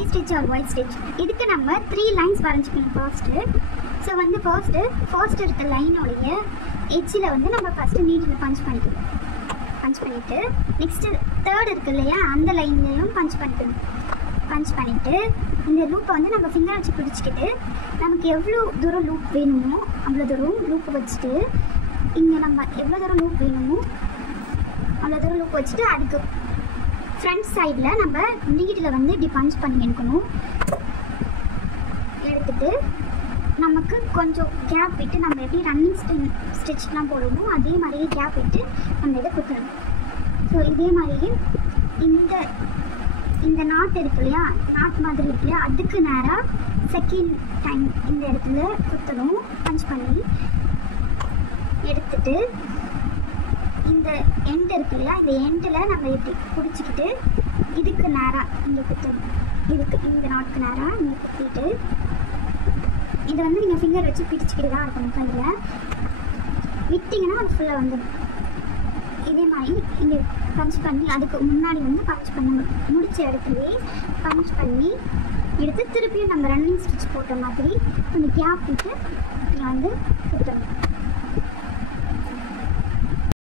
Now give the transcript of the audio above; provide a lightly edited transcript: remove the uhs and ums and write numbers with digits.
Tie stitch or white stitch. இதுக்கு நம்ம 3 lines வரைஞ்சிக்கணும் ஃபர்ஸ்ட்டு. ஸோ வந்து ஃபர்ஸ்ட் இருக்க லைனோடைய எட்ஜில் வந்து நம்ம ஃபஸ்ட்டு நீட்டில் பஞ்ச் பண்ணிக்கணும். பஞ்ச் பண்ணிவிட்டு நெக்ஸ்ட்டு தேர்ட் இருக்குது இல்லையா, அந்த லைன்லேயும் பஞ்ச் பண்ணிக்கணும். பஞ்ச் பண்ணிவிட்டு இந்த லூப்பை வந்து நம்ம ஃபிங்கர் வச்சு பிடிச்சிக்கிட்டு நமக்கு எவ்வளோ தூரம் லூப் வேணுமோ அவ்வளோ தூரம் லூப்பை வச்சுட்டு இங்கே நம்ம எவ்வளோ தூரம் லூப் வேணுமோ அவ்வளோ தூரம் லூப் வச்சுட்டு அதுக்கு ஃப்ரண்ட் சைடில் நம்ம நீட்டில் வந்து இப்படி பஞ்ச் பண்ணி எடுக்கணும். எடுத்துகிட்டு நமக்கு கொஞ்சம் கேப் விட்டு நம்ம எப்படி ரன்னிங் ஸ்டிச்லாம் போடுவோமோ அதே மாதிரியே கேப் விட்டு நம்ம இதை குத்தணும். ஸோ இதே மாதிரியே இந்த நாட் இருக்கு இல்லையா, நாட் மாதிரி இருக்கு இல்லையா, அதுக்கு நேராக செகண்ட் டைம் இந்த இடத்துல குத்தணும். பஞ்ச் பண்ணி எடுத்துட்டு இந்த எண்ட் இருக்கு இல்லையா, இந்த எண்டில் நம்ம இப்படி பிடிச்சிக்கிட்டு இதுக்கு நேராக இங்கே குத்தணும். இந்த நாட்டுக்கு நேராக இங்கே குத்திட்டு இதை வந்து நீங்கள் ஃபிங்கர் வச்சு பிடிச்சிக்கிட்டு தான் இருக்கணும். கையில் விட்டிங்கன்னா அது ஃபுல்லாக வந்துடும். இதே மாதிரி இங்கே பஞ்ச் பண்ணி அதுக்கு முன்னாடி வந்து பஞ்ச் பண்ண முடிச்ச இடத்துலையே பஞ்ச் பண்ணி எடுத்து திருப்பியும் நம்ம ரன்னிங் ஸ்டிச் போட்ட மாதிரி கொஞ்சம் கேப் விட்டு இங்கே வந்து குத்தணும்.